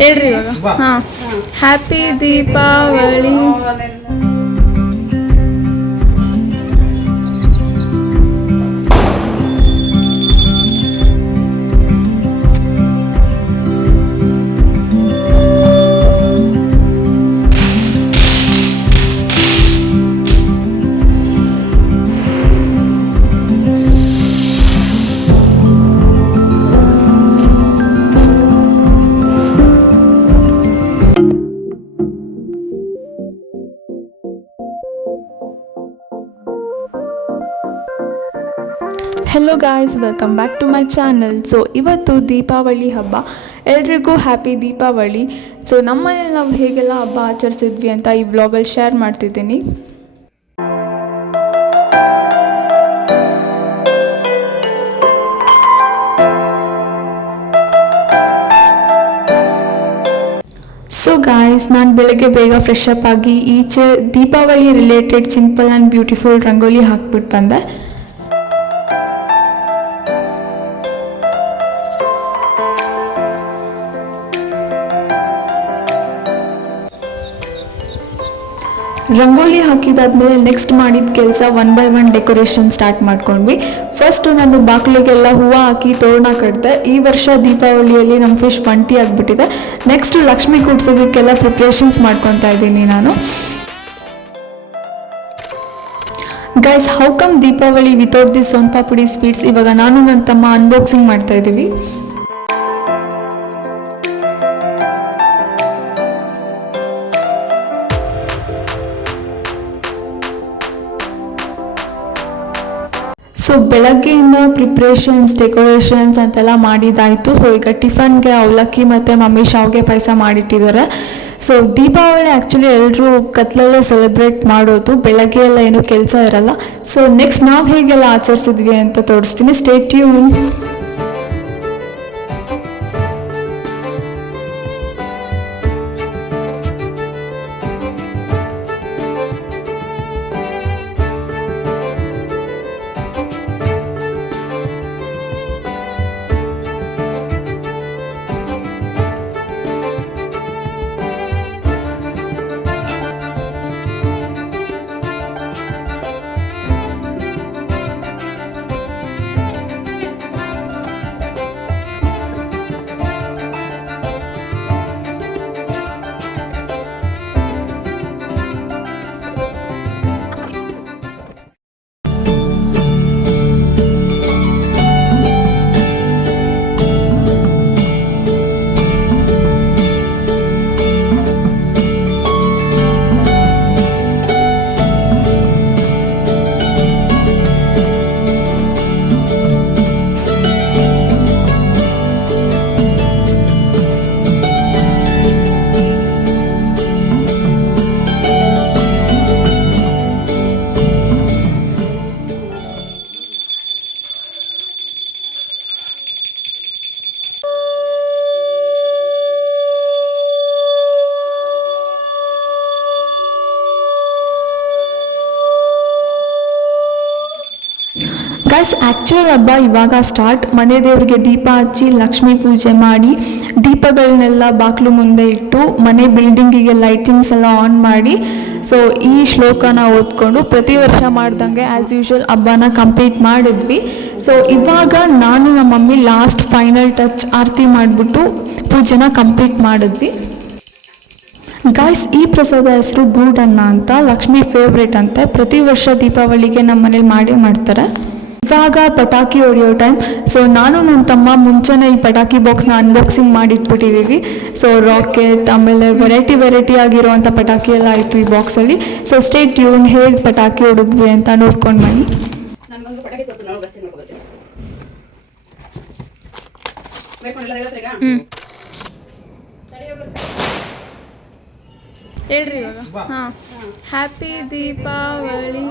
ಹೇಳ್ರಿ ಇವಾಗ. ಹಾಂ, happy Deepavali. Hello guys, welcome back to my channel. So ಇವತ್ತು ದೀಪಾವಳಿ ಹಬ್ಬ. ಎಲ್ರಿಗೂ ಹ್ಯಾಪಿ ದೀಪಾವಳಿ. ಸೊ ನಮ್ಮನೇಲಿ ನಾವು ಹೇಗೆಲ್ಲ ಹಬ್ಬ ಆಚರಿಸಿದ್ವಿ ಅಂತ ಈ ವ್ಲಾಗಲ್ಲಿ ಶೇರ್ ಮಾಡ್ತಿದ್ದೀನಿ. ಸೊ ಗಾಯ್ಸ್, ನಾನು ಬೆಳಗ್ಗೆ ಬೇಗ ಫ್ರೆಶ್ ಅಪ್ ಆಗಿ ಈಚೆ Deepavali related simple and beautiful rangoli ಹಾಕ್ಬಿಟ್ಟು ಬಂದೆ. ರಂಗೋಲಿ ಹಾಕಿದಾದ್ಮೇಲೆ ನೆಕ್ಸ್ಟ್ ಮಾಡಿದ ಕೆಲಸ 1 by 1 ಡೆಕೋರೇಷನ್ ಸ್ಟಾರ್ಟ್ ಮಾಡ್ಕೊಂಡ್ವಿ. ಫಸ್ಟು ನಾನು ಬಾಗಿಲಿಗೆಲ್ಲ ಹೂವು ಹಾಕಿ ತೋರಣ ಕಟ್ಟಿದೆ. ಈ ವರ್ಷ ದೀಪಾವಳಿಯಲ್ಲಿ ನಮ್ಮ ಫಿಶ್ ಬಂಟಿ ಆಗಿಬಿಟ್ಟಿದೆ. ನೆಕ್ಸ್ಟ್ ಲಕ್ಷ್ಮಿ ಕೂಡ್ಸೋದಕ್ಕೆಲ್ಲ ಪ್ರಿಪ್ರೇಷನ್ಸ್ ಮಾಡ್ಕೊತಾ ಇದ್ದೀನಿ ನಾನು. Guys, how come Deepavali without this soan papdi sweets? ಇವಾಗ ನಾನು ನನ್ನ ತಮ್ಮ ಅನ್ಬಾಕ್ಸಿಂಗ್ ಮಾಡ್ತಾ ಇದ್ದೀವಿ. ಸೊ ಬೆಳಗ್ಗೆಯಿಂದ ಪ್ರಿಪ್ರೇಷನ್ಸ್, ಡೆಕೋರೇಷನ್ಸ್ ಅಂತೆಲ್ಲ ಮಾಡಿದ್ದಾಯಿತು. ಸೊ ಈಗ ಟಿಫನ್ಗೆ ಅವಲಕ್ಕಿ ಮತ್ತು ಮಮ್ಮಿ ಶಾವಿಗೆ ಪಾಯಸ ಮಾಡಿಟ್ಟಿದ್ದಾರೆ. ಸೊ ದೀಪಾವಳಿ ಆ್ಯಕ್ಚುಲಿ ಎಲ್ಲರೂ ಕತ್ಲಲ್ಲೇ ಸೆಲೆಬ್ರೇಟ್ ಮಾಡೋದು, ಬೆಳಗ್ಗೆ ಎಲ್ಲ ಏನೂ ಕೆಲಸ ಇರಲ್ಲ. ಸೊ ನೆಕ್ಸ್ಟ್ ನಾವು ಹೇಗೆಲ್ಲ ಆಚರಿಸಿದ್ವಿ ಅಂತ ತೋರಿಸ್ತೀನಿ. Stay tune. ಗೈಸ್, ಆ್ಯಕ್ಚುಲಿ ಹಬ್ಬ ಇವಾಗ ಸ್ಟಾರ್ಟ್. ಮನೆ ದೇವರಿಗೆ ದೀಪ ಹಚ್ಚಿ ಲಕ್ಷ್ಮೀ ಪೂಜೆ ಮಾಡಿ ದೀಪಗಳನ್ನೆಲ್ಲ ಬಾಗಿಲು ಮುಂದೆ ಇಟ್ಟು ಮನೆ ಬಿಲ್ಡಿಂಗಿಗೆ ಲೈಟಿಂಗ್ಸ್ ಎಲ್ಲ ಆನ್ ಮಾಡಿ ಸೊ ಈ ಶ್ಲೋಕನ ಓದ್ಕೊಂಡು ಪ್ರತಿ ವರ್ಷ ಮಾಡ್ದಂಗೆ ಆ್ಯಸ್ ಯೂಶ್ವಲ್ ಹಬ್ಬನ ಕಂಪ್ಲೀಟ್ ಮಾಡಿದ್ವಿ. ಸೊ ಇವಾಗ ನಾನು ನಮ್ಮ ಮಮ್ಮಿ ಲಾಸ್ಟ್ ಫೈನಲ್ ಟಚ್ ಆರತಿ ಮಾಡಿಬಿಟ್ಟು ಪೂಜೆನ ಕಂಪ್ಲೀಟ್ ಮಾಡಿದ್ವಿ. ಗಾಯ್ಸ್, ಈ ಪ್ರಸಾದ ಹೆಸರು ಗೂಡನ್ನ ಅಂತ, ಲಕ್ಷ್ಮಿ ಫೇವ್ರೇಟ್ ಅಂತೆ. ಪ್ರತಿ ವರ್ಷ ದೀಪಾವಳಿಗೆ ನಮ್ಮ ಮನೇಲಿ ಮಾಡೇ ಮಾಡ್ತಾರೆ. ಇವಾಗ ಪಟಾಕಿ ಹೊಡೆಯೋ ಟೈಮ್. ಸೊ ನಾನು ನನ್ನ ತಮ್ಮ ಮುಂಚೆನೇ ಈ ಪಟಾಕಿ ಬಾಕ್ಸ್ನ ಅನ್ಬಾಕ್ಸಿಂಗ್ ಮಾಡಿಟ್ಬಿಟ್ಟಿದ್ದೀವಿ. ಸೊ ರಾಕೆಟ್, ಆಮೇಲೆ ವೆರೈಟಿ ಆಗಿರುವಂಥ ಪಟಾಕಿ ಎಲ್ಲ ಆಯಿತು ಈ ಬಾಕ್ಸಲ್ಲಿ. ಸೊ ಸ್ಟೇ ಟ್ಯೂನ್, ಹೇಗೆ ಪಟಾಕಿ ಹೊಡಿದ್ವಿ ಅಂತ ನೋಡ್ಕೊಂಡು ಬನ್ನಿ. ಹೇಳ್ರಿ ಇವಾಗ. ಹಾಂ, ಹ್ಯಾಪಿ ದೀಪಾವಳಿ.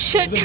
ಶಟ್